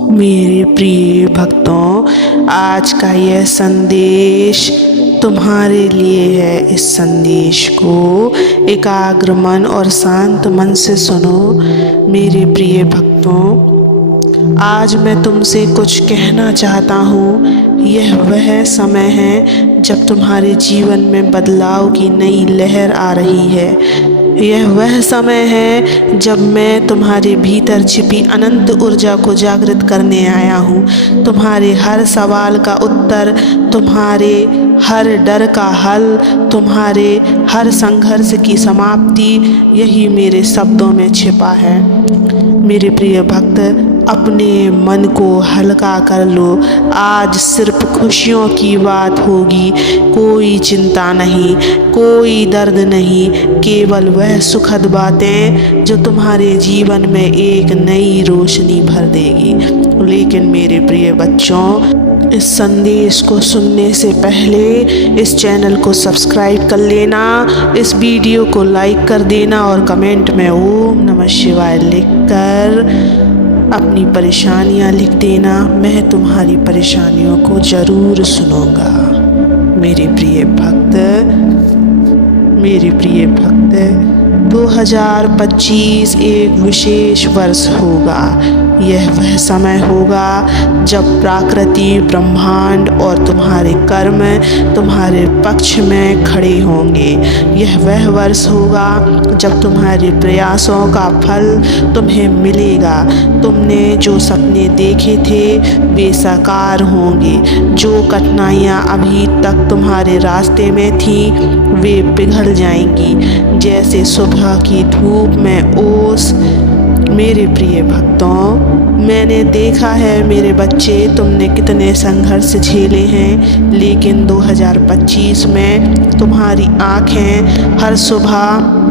मेरे प्रिय भक्तों, आज का यह संदेश तुम्हारे लिए है। इस संदेश को एकाग्र मन और शांत मन से सुनो। मेरे प्रिय भक्तों, आज मैं तुमसे कुछ कहना चाहता हूँ। यह वह समय है जब तुम्हारे जीवन में बदलाव की नई लहर आ रही है। यह वह समय है जब मैं तुम्हारे भीतर छिपी अनंत ऊर्जा को जागृत करने आया हूँ। तुम्हारे हर सवाल का उत्तर, तुम्हारे हर डर का हल, तुम्हारे हर संघर्ष की समाप्ति यही मेरे शब्दों में छिपा है। मेरे प्रिय भक्त, अपने मन को हल्का कर लो। आज सिर्फ खुशियों की बात होगी। कोई चिंता नहीं, कोई दर्द नहीं, केवल वह सुखद बातें जो तुम्हारे जीवन में एक नई रोशनी भर देगी। लेकिन मेरे प्रिय बच्चों, इस संदेश को सुनने से पहले इस चैनल को सब्सक्राइब कर लेना, इस वीडियो को लाइक कर देना और कमेंट में ओम नमः शिवाय लिखकर अपनी परेशानियां लिख देना। मैं तुम्हारी परेशानियों को ज़रूर सुनूंगा। मेरे प्रिय भक्त, 2025 एक विशेष वर्ष होगा। यह वह समय होगा जब प्रकृति, ब्रह्मांड और तुम्हारे कर्म तुम्हारे पक्ष में खड़े होंगे। यह वह वर्ष होगा जब तुम्हारे प्रयासों का फल तुम्हें मिलेगा। तुमने जो सपने देखे थे वे साकार होंगे। जो कठिनाइयाँ अभी तक तुम्हारे रास्ते में थीं वे पिघल जाएंगी जैसे सुबह की धूप में ओस। मेरे प्रिय भक्तों, मैंने देखा है मेरे बच्चे, तुमने कितने संघर्ष झेले हैं, लेकिन 2025 में तुम्हारी आँखें हर सुबह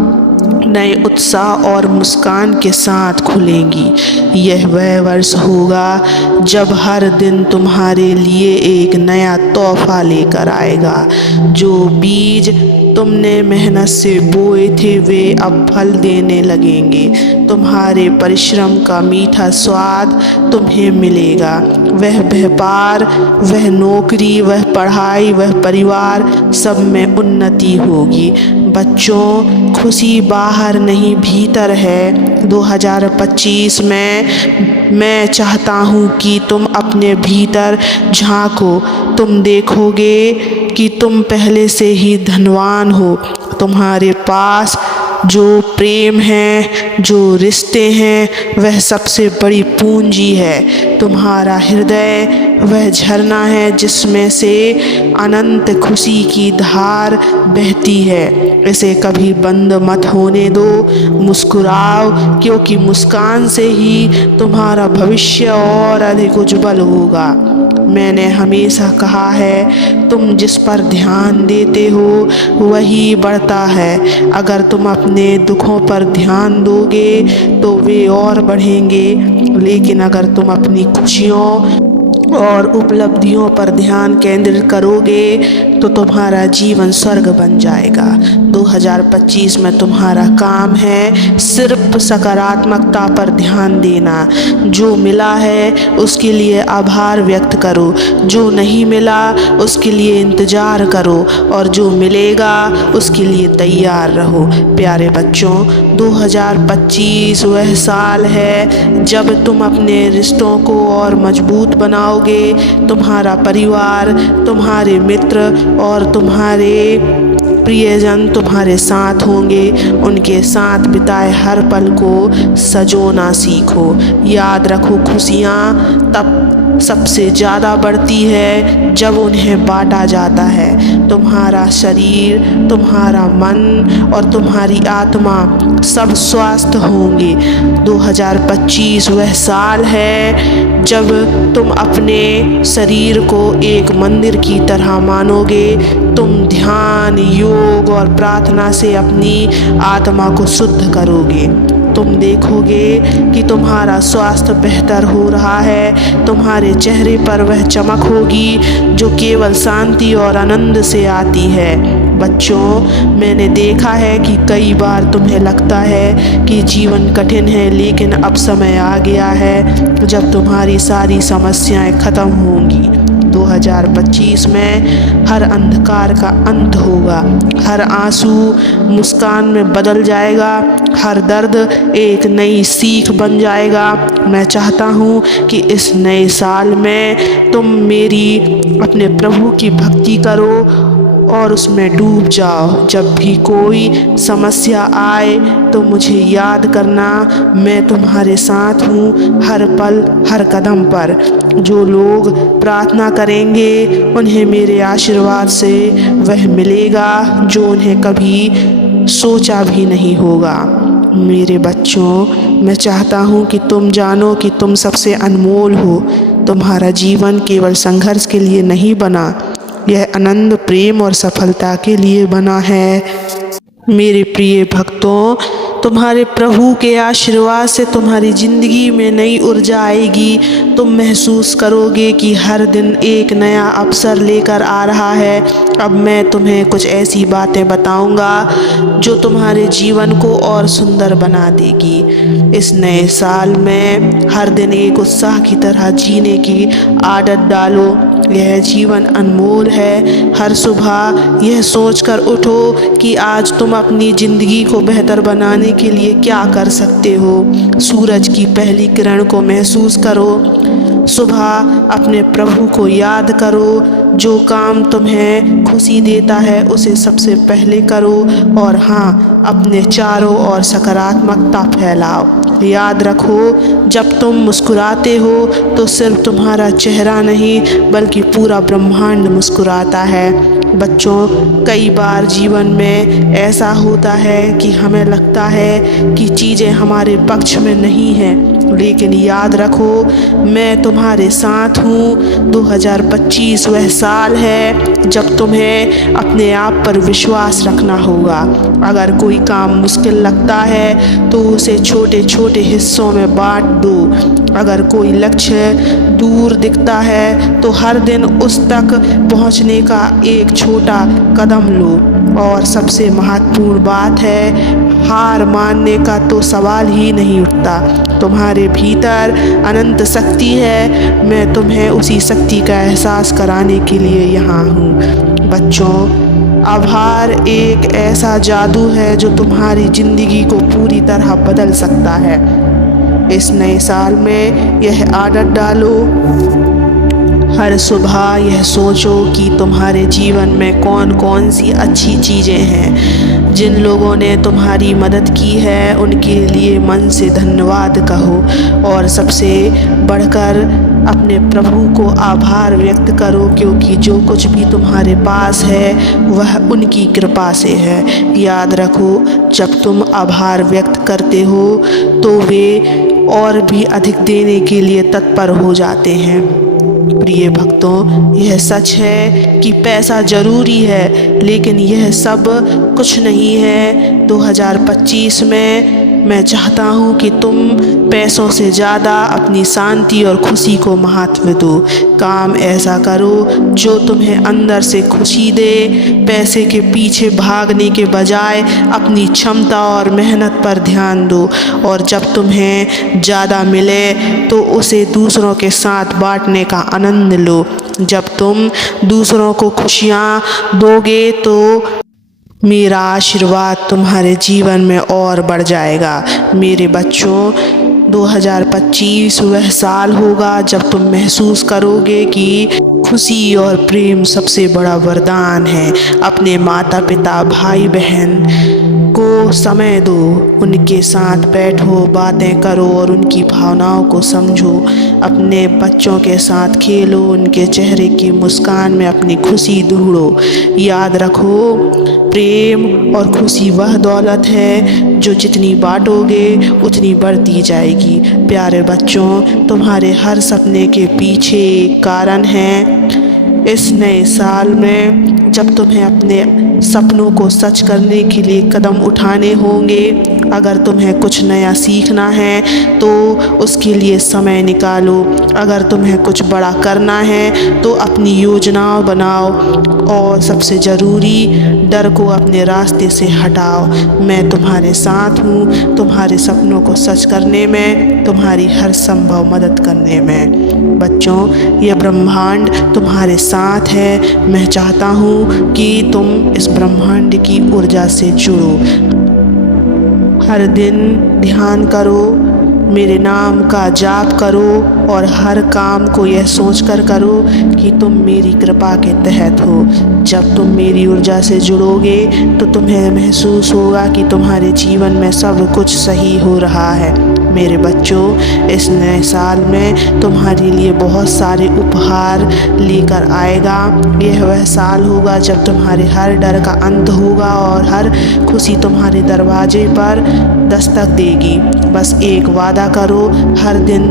नए उत्साह और मुस्कान के साथ खुलेंगी। यह वह वर्ष होगा जब हर दिन तुम्हारे लिए एक नया तोहफा लेकर आएगा। जो बीज तुमने मेहनत से बोए थे वे अब फल देने लगेंगे। तुम्हारे परिश्रम का मीठा स्वाद तुम्हें मिलेगा। वह व्यापार, वह नौकरी, वह पढ़ाई, वह परिवार, सब में उन्नति होगी। बच्चों, खुशी बाहर नहीं भीतर है। 2025 में मैं चाहता हूँ कि तुम अपने भीतर झांको। तुम देखोगे कि तुम पहले से ही धनवान हो। तुम्हारे पास जो प्रेम है, जो रिश्ते हैं, वह सबसे बड़ी पूंजी है। तुम्हारा हृदय वह झरना है जिसमें से अनंत खुशी की धार बहती है। इसे कभी बंद मत होने दो। मुस्कुराओ, क्योंकि मुस्कान से ही तुम्हारा भविष्य और अधिक उज्जवल होगा। मैंने हमेशा कहा है, तुम जिस पर ध्यान देते हो वही बढ़ता है। अगर तुम अपने दुखों पर ध्यान दोगे तो वे और बढ़ेंगे, लेकिन अगर तुम अपनी खुशियों और उपलब्धियों पर ध्यान केंद्रित करोगे तो तुम्हारा जीवन स्वर्ग बन जाएगा। 2025 में तुम्हारा काम है सिर्फ सकारात्मकता पर ध्यान देना। जो मिला है उसके लिए आभार व्यक्त करो, जो नहीं मिला उसके लिए इंतज़ार करो, और जो मिलेगा उसके लिए तैयार रहो। प्यारे बच्चों, 2025 वह साल है जब तुम अपने रिश्तों को और मजबूत बनाओगे। तुम्हारा परिवार, तुम्हारे मित्र और तुम्हारे प्रियजन तुम्हारे साथ होंगे। उनके साथ बिताए हर पल को सजोना सीखो। याद रखो, खुशियाँ तब सबसे ज़्यादा बढ़ती है जब उन्हें बांटा जाता है। तुम्हारा शरीर, तुम्हारा मन और तुम्हारी आत्मा सब स्वस्थ होंगे। 2025 वह साल है जब तुम अपने शरीर को एक मंदिर की तरह मानोगे। तुम ध्यान, योग और प्रार्थना से अपनी आत्मा को शुद्ध करोगे। तुम देखोगे कि तुम्हारा स्वास्थ्य बेहतर हो रहा है, तुम्हारे चेहरे पर वह चमक होगी जो केवल शांति और आनंद से आती है। बच्चों, मैंने देखा है कि कई बार तुम्हें लगता है कि जीवन कठिन है, लेकिन अब समय आ गया है जब तुम्हारी सारी समस्याएं खत्म होंगी। 2025 में हर अंधकार का अंत होगा, हर आंसू मुस्कान में बदल जाएगा, हर दर्द एक नई सीख बन जाएगा। मैं चाहता हूँ कि इस नए साल में तुम मेरी अपने प्रभु की भक्ति करो और उसमें डूब जाओ। जब भी कोई समस्या आए तो मुझे याद करना, मैं तुम्हारे साथ हूँ हर पल हर कदम पर। जो लोग प्रार्थना करेंगे उन्हें मेरे आशीर्वाद से वह मिलेगा जो उन्हें कभी सोचा भी नहीं होगा। मेरे बच्चों, मैं चाहता हूँ कि तुम जानो कि तुम सबसे अनमोल हो। तुम्हारा जीवन केवल संघर्ष के लिए नहीं बना, यह आनंद, प्रेम और सफलता के लिए बना है। मेरे प्रिय भक्तों, तुम्हारे प्रभु के आशीर्वाद से तुम्हारी ज़िंदगी में नई ऊर्जा आएगी। तुम महसूस करोगे कि हर दिन एक नया अवसर लेकर आ रहा है। अब मैं तुम्हें कुछ ऐसी बातें बताऊंगा जो तुम्हारे जीवन को और सुंदर बना देगी। इस नए साल में हर दिन एक उत्साह की तरह जीने की आदत डालो। यह जीवन अनमोल है। हर सुबह यह सोचकर उठो कि आज तुम अपनी ज़िंदगी को बेहतर बनाने के लिए क्या कर सकते हो। सूरज की पहली किरण को महसूस करो। सुबह अपने प्रभु को याद करो। जो काम तुम्हें खुशी देता है उसे सबसे पहले करो। और हाँ, अपने चारों ओर सकारात्मकता फैलाओ। याद रखो, जब तुम मुस्कुराते हो तो सिर्फ तुम्हारा चेहरा नहीं बल्कि पूरा ब्रह्मांड मुस्कुराता है। बच्चों, कई बार जीवन में ऐसा होता है कि हमें लगता है कि चीज़ें हमारे पक्ष में नहीं हैं, लेकिन याद रखो, मैं तुम्हारे साथ हूँ। 2025 वह साल है जब तुम्हें अपने आप पर विश्वास रखना होगा। अगर कोई काम मुश्किल लगता है तो उसे छोटे छोटे हिस्सों में बांट दो। अगर कोई लक्ष्य दूर दिखता है तो हर दिन उस तक पहुंचने का एक छोटा कदम लो। और सबसे महत्वपूर्ण बात है, हार मानने का तो सवाल ही नहीं उठता। तुम्हारे भीतर अनंत शक्ति है। मैं तुम्हें उसी शक्ति का एहसास कराने के लिए यहाँ हूँ। बच्चों, आभार एक ऐसा जादू है जो तुम्हारी ज़िंदगी को पूरी तरह बदल सकता है। इस नए साल में यह आदत डालो। हर सुबह यह सोचो कि तुम्हारे जीवन में कौन कौन सी अच्छी चीज़ें हैं। जिन लोगों ने तुम्हारी मदद की है उनके लिए मन से धन्यवाद कहो। और सबसे बढ़कर अपने प्रभु को आभार व्यक्त करो, क्योंकि जो कुछ भी तुम्हारे पास है वह उनकी कृपा से है। याद रखो, जब तुम आभार व्यक्त करते हो तो वे और भी अधिक देने के लिए तत्पर हो जाते हैं। प्रिय भक्तों, यह सच है कि पैसा ज़रूरी है, लेकिन यह सब कुछ नहीं है। 2025 में मैं चाहता हूँ कि तुम पैसों से ज़्यादा अपनी शांति और खुशी को महत्व दो। काम ऐसा करो जो तुम्हें अंदर से खुशी दे। पैसे के पीछे भागने के बजाय अपनी क्षमता और मेहनत पर ध्यान दो। और जब तुम्हें ज़्यादा मिले तो उसे दूसरों के साथ बांटने का आनंद लो। जब तुम दूसरों को खुशियाँ दोगे तो मेरा आशीर्वाद तुम्हारे जीवन में और बढ़ जाएगा। मेरे बच्चों, 2025 वह साल होगा जब तुम महसूस करोगे कि खुशी और प्रेम सबसे बड़ा वरदान है। अपने माता पिता, भाई बहन को समय दो, उनके साथ बैठो, बातें करो और उनकी भावनाओं को समझो। अपने बच्चों के साथ खेलो, उनके चेहरे की मुस्कान में अपनी खुशी ढूंढो। याद रखो, प्रेम और खुशी वह दौलत है जो जितनी बांटोगे उतनी बढ़ती जाएगी। प्यारे बच्चों, तुम्हारे हर सपने के पीछे एक कारण है। इस नए साल में जब तुम्हें अपने सपनों को सच करने के लिए कदम उठाने होंगे। अगर तुम्हें कुछ नया सीखना है तो उसके लिए समय निकालो। अगर तुम्हें कुछ बड़ा करना है तो अपनी योजना बनाओ और सबसे ज़रूरी डर को अपने रास्ते से हटाओ। मैं तुम्हारे साथ हूँ, तुम्हारे सपनों को सच करने में, तुम्हारी हर संभव मदद करने में। बच्चों, यह ब्रह्मांड तुम्हारे साथ है। मैं चाहता हूँ कि तुम इस ब्रह्मांड की ऊर्जा से जुड़ो। हर दिन ध्यान करो, मेरे नाम का जाप करो और हर काम को यह सोचकर करो कि तुम मेरी कृपा के तहत हो। जब तुम मेरी ऊर्जा से जुड़ोगे तो तुम्हें महसूस होगा कि तुम्हारे जीवन में सब कुछ सही हो रहा है। मेरे बच्चों, इस नए साल में तुम्हारे लिए बहुत सारे उपहार लेकर आएगा। यह वह साल होगा जब तुम्हारे हर डर का अंत होगा और हर खुशी तुम्हारे दरवाजे पर दस्तक देगी। बस एक वादा करो, हर दिन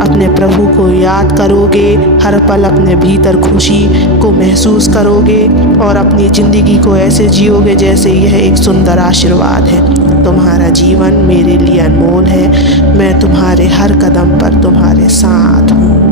अपने प्रभु को याद करोगे, हर पल अपने भीतर खुशी को महसूस करोगे और अपनी ज़िंदगी को ऐसे जियोगे जैसे यह एक सुंदर आशीर्वाद है। तुम्हारा जीवन मेरे लिए अनमोल है। मैं तुम्हारे हर कदम पर तुम्हारे साथ हूँ।